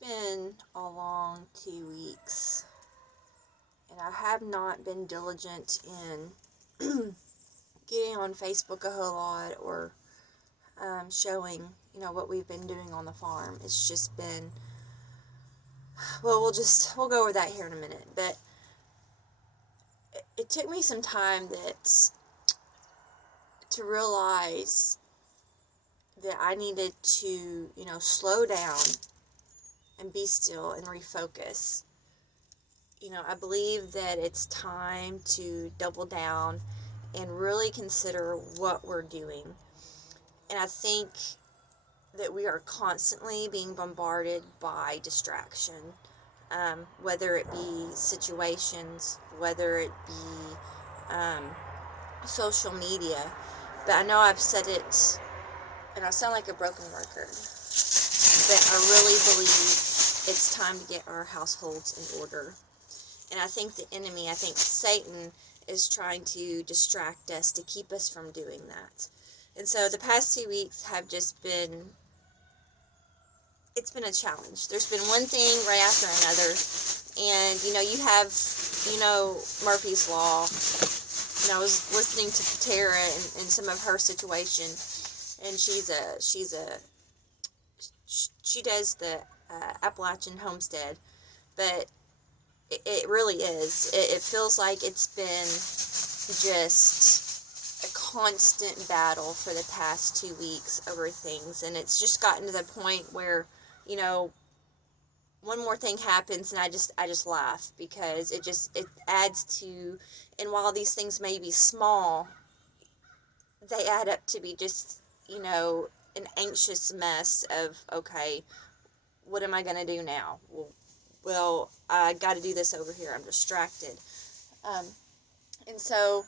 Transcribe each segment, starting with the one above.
been a long 2 weeks, and I have not been diligent in getting on Facebook a whole lot or showing, what we've been doing on the farm. It's just been, well, we'll go over that here in a minute, but it took me some time to realize that I needed to, slow down and be still and refocus. I believe that it's time to double down and really consider what we're doing. And I think that we are constantly being bombarded by distraction, whether it be situations, whether it be social media. But I know I've said it, and I sound like a broken record, but I really believe it's time to get our households in order. And I think I think Satan is trying to distract us to keep us from doing that. And so the past 2 weeks have just been, it's been a challenge. There's been one thing right after another. And, you have, Murphy's Law. And I was listening to Patera and some of her situation. And she does the Appalachian homestead. But it really is. It feels like it's been just a constant battle for the past 2 weeks over things. And it's just gotten to the point where, one more thing happens and I just laugh, because it adds to, and while these things may be small, they add up to be just, an anxious mess of, okay, what am I going to do now? Well, I got to do this over here. I'm distracted. And so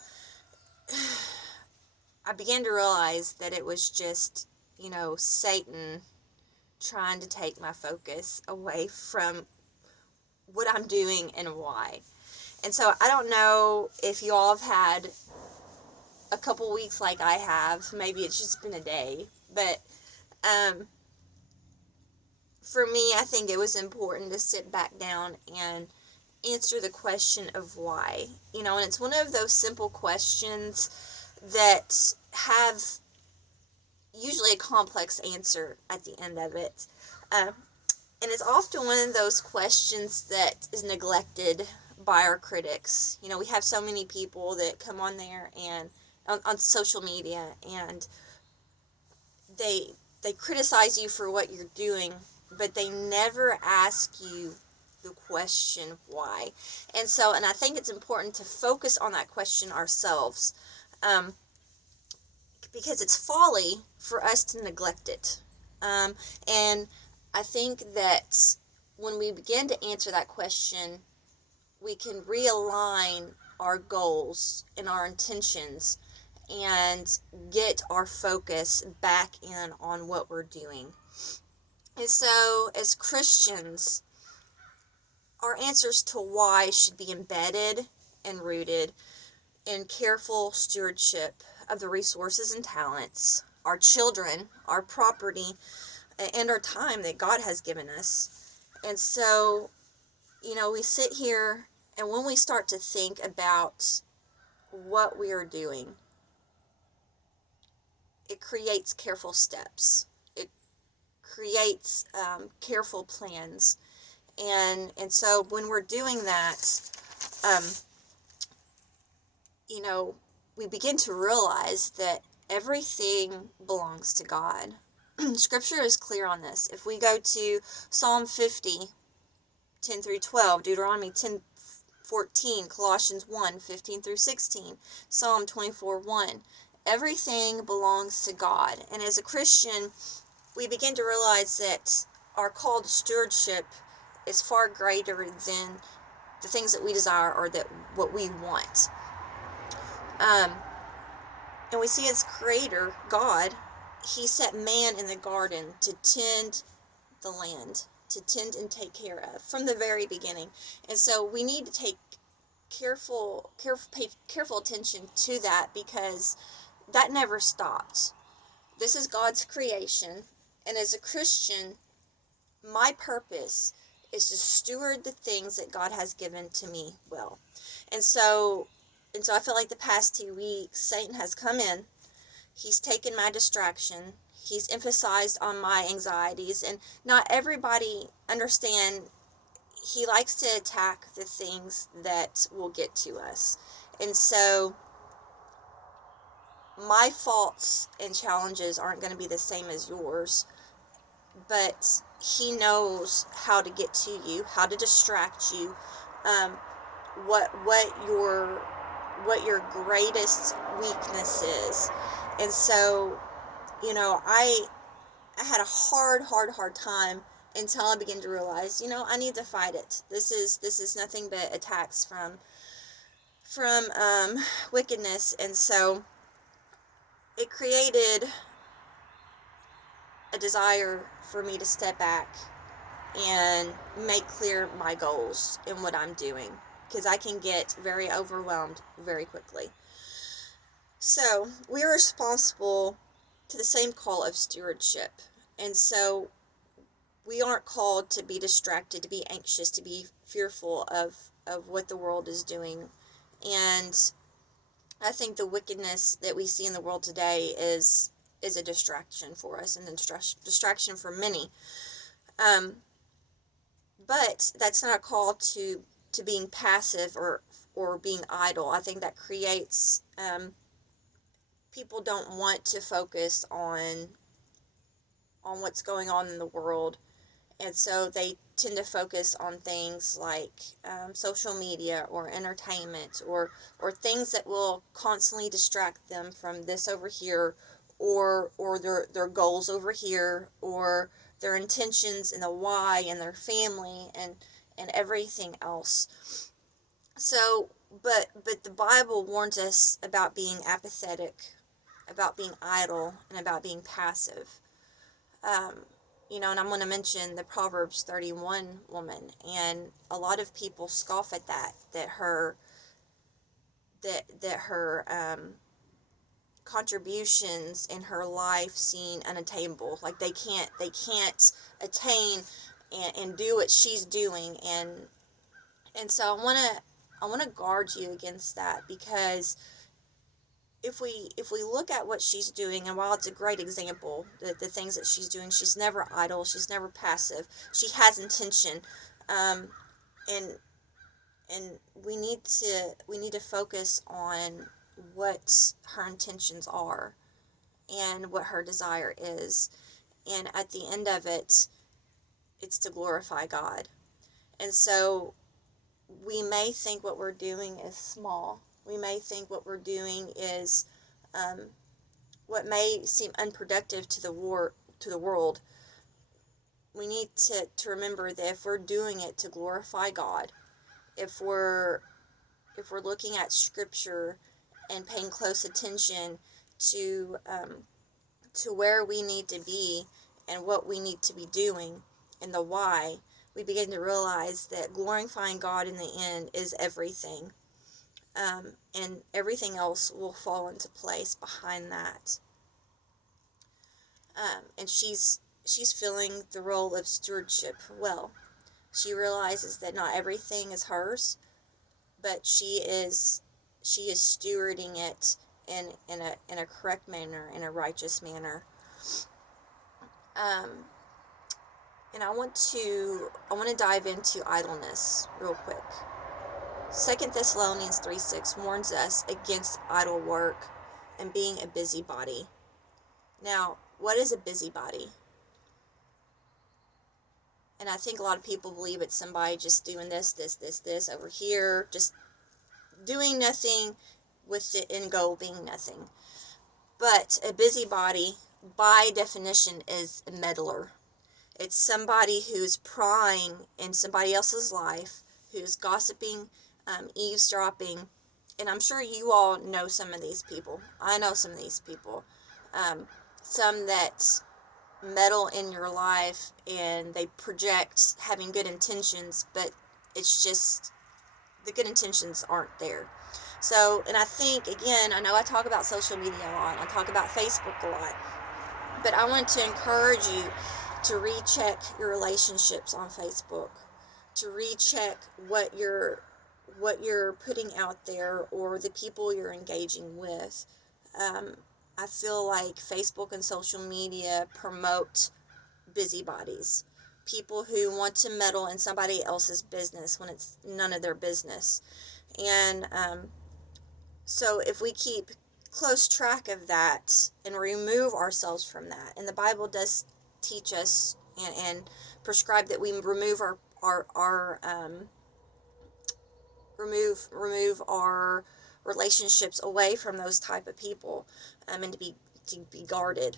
I began to realize that it was just, Satan trying to take my focus away from what I'm doing and why. And so I don't know if you all have had a couple weeks like I have. Maybe it's just been a day. But for me, I think it was important to sit back down and answer the question of why. And it's one of those simple questions that have usually a complex answer at the end of it. And it's often one of those questions that is neglected by our critics. We have so many people that come on there and on social media, and they criticize you for what you're doing, but they never ask you the question why. And I think it's important to focus on that question ourselves, because it's folly for us to neglect it. And I think that when we begin to answer that question, we can realign our goals and our intentions and get our focus back in on what we're doing. And so, as Christians, our answers to why should be embedded and rooted in careful stewardship of the resources and talents, our children, our property, and our time that God has given us. And so, we sit here, and when we start to think about what we are doing, it creates careful steps. It creates careful plans. And so when we're doing that, we begin to realize that everything belongs to God. Scripture is clear on this. If we go to Psalm 50, 10 through 12, Deuteronomy 10, 14, Colossians 1, 15 through 16, Psalm 24, 1, everything belongs to God. And as a Christian, we begin to realize that our call to stewardship is far greater than the things that we desire or that what we want. And we see as Creator, God, He set man in the garden to tend the land, to tend and take care of from the very beginning. And so we need to take pay careful attention to that, because that never stops. This is God's creation, and as a Christian, my purpose is to steward the things that God has given to me well. And so I feel like the past 2 weeks, Satan has come in. He's taken my distraction. He's emphasized on my anxieties, and not everybody understand. He likes to attack the things that will get to us. And so my faults and challenges aren't going to be the same as yours, but he knows how to get to you, how to distract you, um, what your greatest weakness is. And so, I had a hard time until I began to realize, I need to fight it. This is nothing but attacks from wickedness. And so it created a desire for me to step back and make clear my goals and what I'm doing, because I can get very overwhelmed very quickly. So we are responsible to the same call of stewardship. And so we aren't called to be distracted, to be anxious, to be fearful of what the world is doing. And I think the wickedness that we see in the world today is a distraction for us, and a distraction for many. But that's not a call to being passive or being idle. I think that creates, people don't want to focus on what's going on in the world. And so they tend to focus on things like social media or entertainment or things that will constantly distract them from this over here, or their goals over here, or their intentions and the why and their family and everything else. So, but the Bible warns us about being apathetic, about being idle, and about being passive. And I'm going to mention the Proverbs 31 woman, and a lot of people scoff at that her contributions in her life seem unattainable. Like they can't attain and do what she's doing, and so I want to guard you against that, because if we look at what she's doing, and while it's a great example, the things that she's doing, she's never idle, she's never passive, she has intention, and we need to focus on what her intentions are and what her desire is, and at the end of it, it's to glorify God. And so we may think what we're doing is small. We may think what we're doing is what may seem unproductive to the world. We need to remember that if we're doing it to glorify God, if we're looking at Scripture and paying close attention to where we need to be and what we need to be doing and the why, we begin to realize that glorifying God in the end is everything. And everything else will fall into place behind that. And she's filling the role of stewardship well. She realizes that not everything is hers, but she is stewarding it in a correct manner, in a righteous manner. And I want to dive into idleness real quick. 2 Thessalonians 3:6 warns us against idle work and being a busybody. Now, what is a busybody? And I think a lot of people believe it's somebody just doing this over here, just doing nothing with the end goal being nothing. But a busybody, by definition, is a meddler. It's somebody who's prying in somebody else's life, who's gossiping, eavesdropping, and I'm sure you all know some of these people. I know some of these people. Some that meddle in your life and they project having good intentions, but it's just the good intentions aren't there. So, and I think, again, I know I talk about social media a lot, I talk about Facebook a lot, but I want to encourage you to recheck your relationships on Facebook, to recheck what you're putting out there or the people you're engaging with. I feel like Facebook and social media promote busybodies, people who want to meddle in somebody else's business when it's none of their business. And so if we keep close track of that and remove ourselves from that, and the Bible does teach us and prescribe that we remove our remove our relationships away from those type of people, and to be guarded.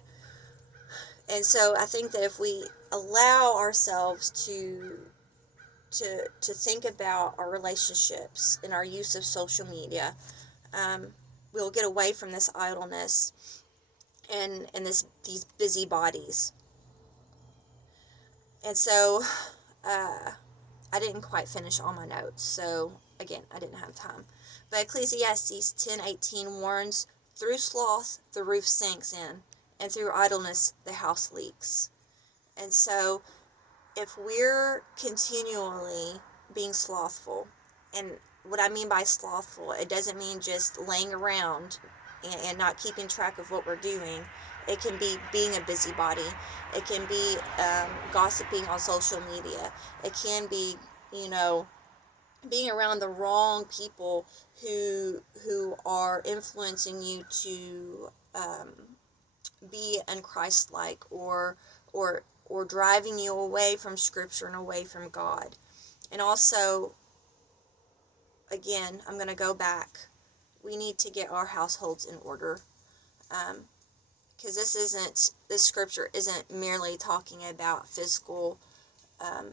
And so I think that if we allow ourselves to think about our relationships and our use of social media, we'll get away from this idleness and these busybodies. And so I didn't quite finish all my notes, so again, I didn't have time. But Ecclesiastes 10:18 warns, through sloth the roof sinks in, and through idleness the house leaks. And so if we're continually being slothful, and what I mean by slothful, it doesn't mean just laying around and not keeping track of what we're doing. It can be being a busybody. It can be gossiping on social media. It can be, being around the wrong people who are influencing you to be unchristlike or driving you away from Scripture and away from God. And also, again, I'm going to go back. We need to get our households in order. Because this Scripture isn't merely talking about physical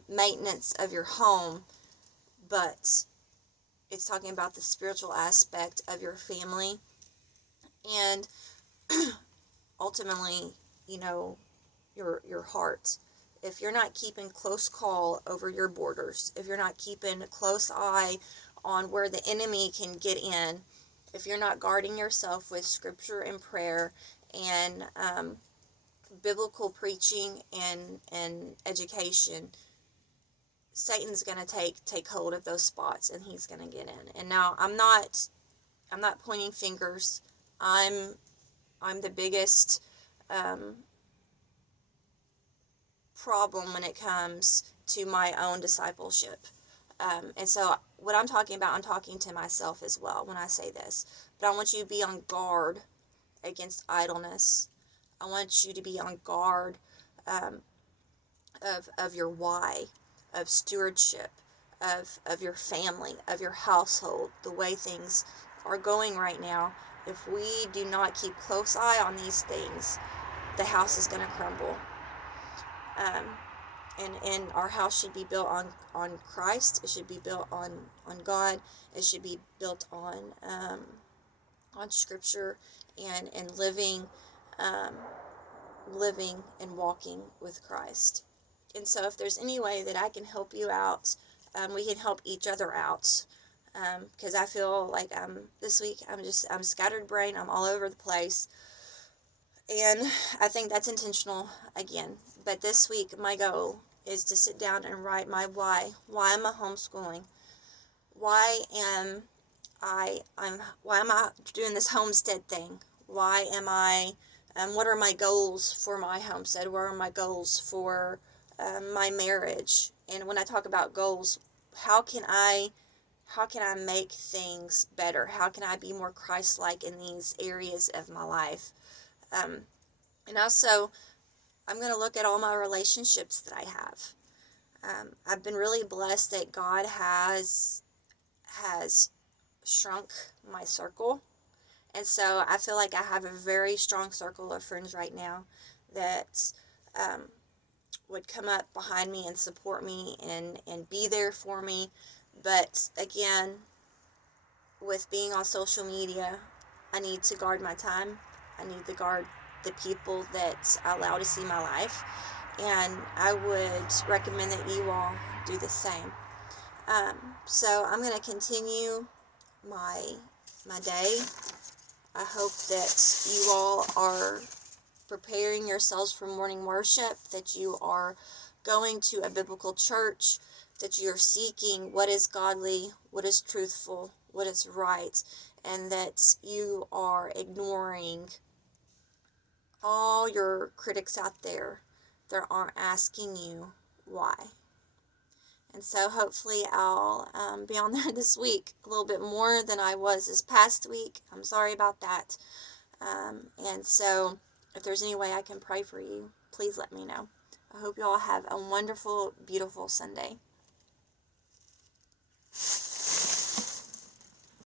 maintenance of your home, but it's talking about the spiritual aspect of your family. And ultimately, your heart. If you're not keeping close call over your borders, if you're not keeping a close eye on where the enemy can get in, if you're not guarding yourself with Scripture and prayer and biblical preaching and education, Satan's going to take hold of those spots and he's going to get in. And now I'm not pointing fingers. I'm the biggest problem when it comes to my own discipleship. And so what I'm talking about, I'm talking to myself as well when I say this. But I want you to be on guard against idleness. I want you to be on guard of your why, of stewardship, of your family, of your household, the way things are going right now. If we do not keep close eye on these things, the house is going to crumble. And our house should be built on Christ. It should be built on God. It should be built on Scripture and living and walking with Christ. And so if there's any way that I can help you out, we can help each other out. Because I feel like this week I'm scattered brain. I'm all over the place. And I think that's intentional again. But this week my goal is to sit down and write my why. Why am I homeschooling? Why am I doing this homestead thing? Why am I what are my goals for my homestead? What are my goals for my marriage? And when I talk about goals, how can I make things better? How can I be more Christ-like in these areas of my life? And also, I'm going to look at all my relationships that I have. I've been really blessed that God has shrunk my circle. And so I feel like I have a very strong circle of friends right now that would come up behind me and support me and be there for me. But again, with being on social media, I need to guard my time. I need to guard the people that I allow to see my life. And I would recommend that you all do the same. So I'm going to continue my day. I hope that you all are preparing yourselves for morning worship, that you are going to a biblical church, that you're seeking what is godly, what is truthful, what is right, and that you are ignoring all your critics out there that aren't asking you why. And so hopefully I'll be on there this week a little bit more than I was this past week. I'm sorry about that. And so if there's any way I can pray for you, please let me know. I hope you all have a wonderful, beautiful Sunday.